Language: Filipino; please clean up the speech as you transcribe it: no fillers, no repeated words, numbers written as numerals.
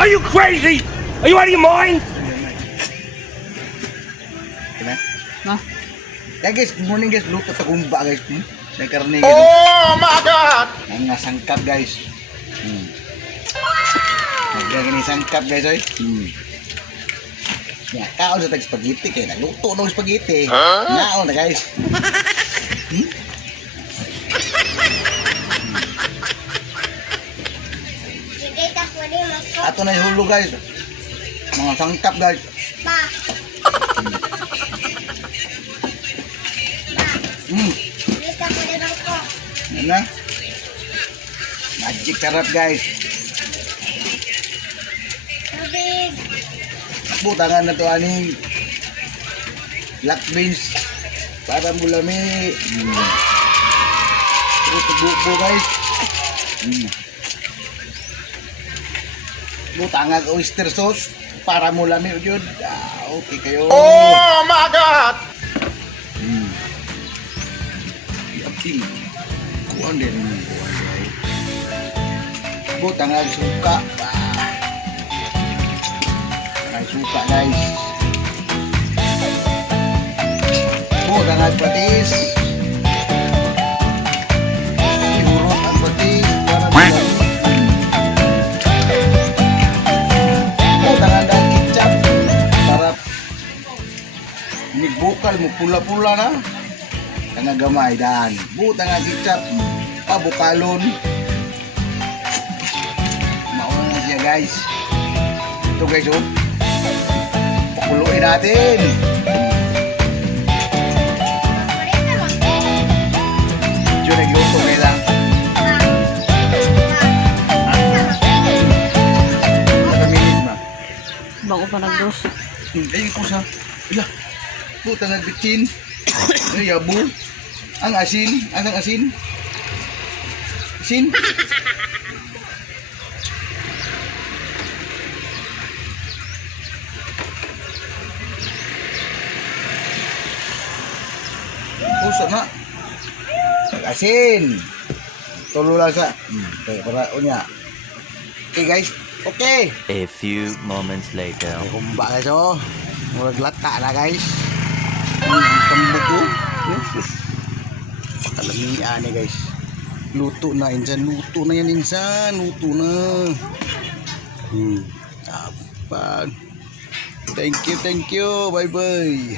Are you crazy? Are you out of your mind? Kena? Ha? Yeah guys, good morning guys. Luto sa kumba guys. Sa karne guys. Oh my God! Ang sangkap guys. Nagagani sangkap guys oy. Ya, kaon sa tag spaghetti kay nagluto ng spaghetti. Naon na guys. Ato na yung hulog guys. Mga sangkap guys. Yan na. Magic sarap guys. Butangan na to aning black beans para mulami. Terus tubuh guys. Butangan oyster sauce para mulami jud. Okay kayo. Oh my God! Yapil. Kuan din ni kuan guys. Butangan suka. Suka guys. Butangan patis. Urut ang patis para butangan dan kicap para bukal mo pula-pula na. Tanga gamay dan. Butangan kicap pabukalon. Mauna na siya guys. Ito guys oh. Pakuluin natin. Diyo nagluto ngayon lang. Minutes ma. Bago pa nagdos. Ayun ko sa. Ala. Puta nagbitsin. Ay yabo. Ang asin. Anong asin? Asin? Puso na. Asin. Tulo lang sa. Okay, para unya. Okay guys. Okay. A few moments later. Ay humba guys oh. Murag lata na guys. Tambok ko. Pakalamian ni guys. Luto na insan. Luto na yan insan. Luto na. Apag. Thank you. Bye bye.